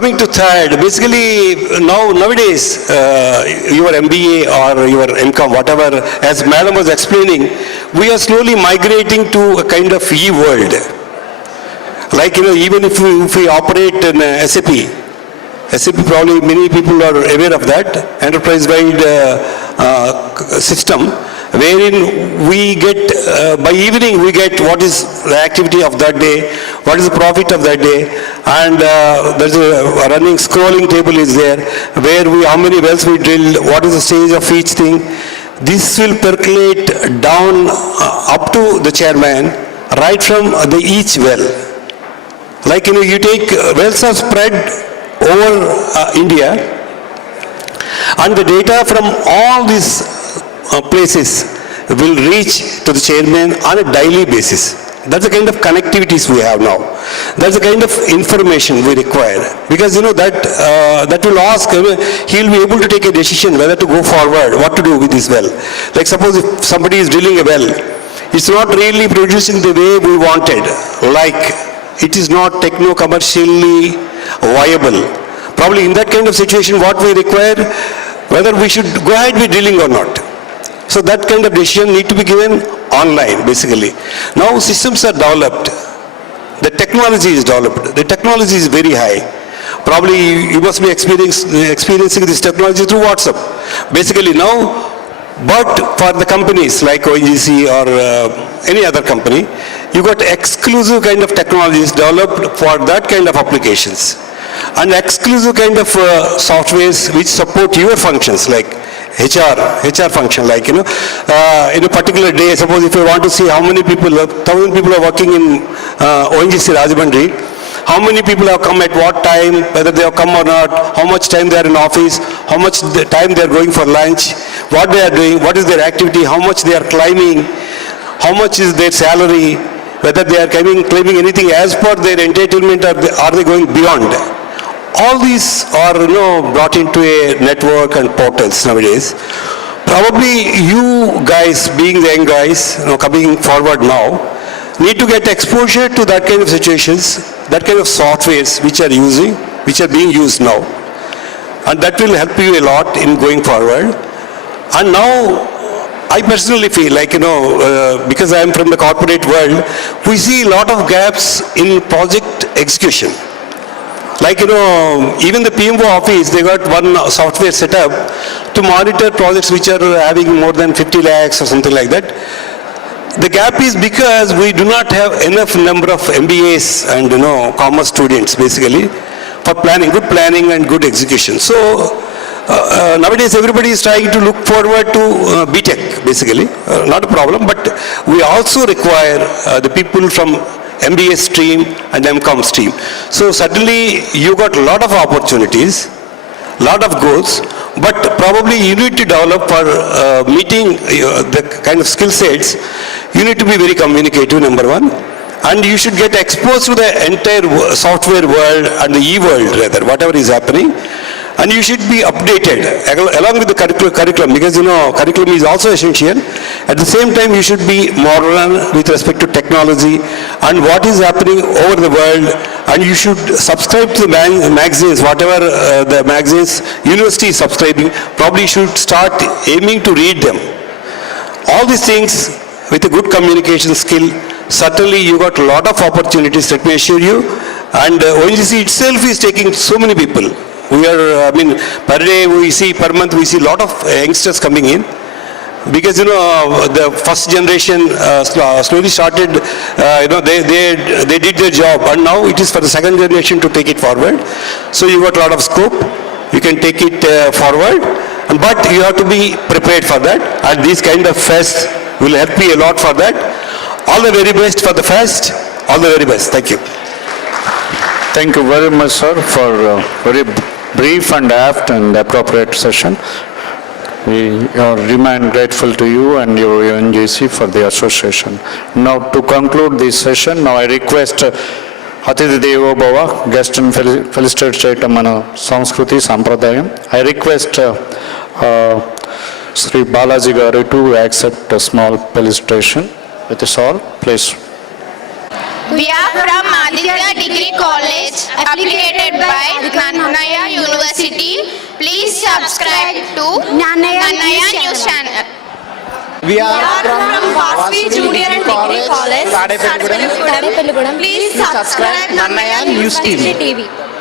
coming to third, basically nowadays, your MBA or your MCOM, whatever, as Madam was explaining, we are slowly migrating to a kind of e-world. Like, even if we operate in SAP probably many people are aware of that, enterprise-wide system, wherein we get, by evening we get what is the activity of that day, what is the profit of that day, and there's a running scrolling table is there, where how many wells we drilled, what is the stage of each thing. This will percolate down up to the chairman, right from each well. Like, you take wells are spread over India, and the data from all these places will reach to the chairman on a daily basis. That's the kind of connectivities we have now. That's the kind of information we require. Because that will ask, he'll be able to take a decision whether to go forward, what to do with this well. Like suppose if somebody is drilling a well, it's not really producing the way we wanted. Like it is not techno-commercially viable. Probably in that kind of situation, what we require, whether we should go ahead with drilling or not. So that kind of decision need to be given online, basically. Now systems are developed. The technology is developed. The technology is very high. Probably you must be experiencing this technology through WhatsApp. Basically now, but for the companies like ONGC or any other company, you got exclusive kind of technologies developed for that kind of applications. And exclusive kind of softwares which support your functions like HR function, like, in a particular day, suppose if you want to see how many people, 1,000 people are working in ONGC Rajahmundry, how many people have come at what time, whether they have come or not, how much time they are in office, how much time they are going for lunch, what they are doing, what is their activity, how much they are climbing, how much is their salary, whether they are claiming anything as per their entitlement or are they going beyond. All these are brought into a network and portals nowadays. Probably you guys, being the young guys, coming forward now, need to get exposure to that kind of situations, that kind of softwares which are being used now. And that will help you a lot in going forward. And now, I personally feel like, because I am from the corporate world, we see a lot of gaps in project execution. Like, even the PMO office, they got one software set up to monitor projects which are having more than 50 lakhs or something like that. The gap is because we do not have enough number of MBAs and, commerce students, basically, for good planning and good execution. So, nowadays everybody is trying to look forward to BTech, basically. Not a problem, but we also require the people from MBA stream and MCOM stream. So certainly you got a lot of opportunities, lot of goals, but probably you need to develop for meeting the kind of skill sets. You need to be very communicative, number one, and you should get exposed to the entire software world and the e-world rather, whatever is happening. And you should be updated along with the curriculum, because curriculum is also essential. At the same time, you should be modern with respect to technology and what is happening over the world. And you should subscribe to the magazines, whatever the magazines university is subscribing. Probably you should start aiming to read them. All these things with a good communication skill, certainly you got a lot of opportunities, let me assure you. And ONGC itself is taking so many people. We are, per day per month we see a lot of youngsters coming in, because the first generation slowly started, they did their job, and now it is for the second generation to take it forward. So you got a lot of scope, you can take it forward, but you have to be prepared for that, and these kind of fests will help you a lot for that. All the very best for the fest, all the very best. Thank you. Thank you very much, sir, for very brief and apt and appropriate session. We remain grateful to you and your ONGC for the association. Now, to conclude this session, now I request Athithi Devo Bhava, guest and felicitate Chaitam Mana Sanskruti Sampradayam. I request Sri Balaji Garu to accept a small felicitation with us all, please. We are from Aditya Degree College, affiliated by Nannaya University. Please subscribe to Nannaya News channel. We are from Vasvi Junior and Degree College, Tadepalligudem. Please subscribe Nannaya News TV.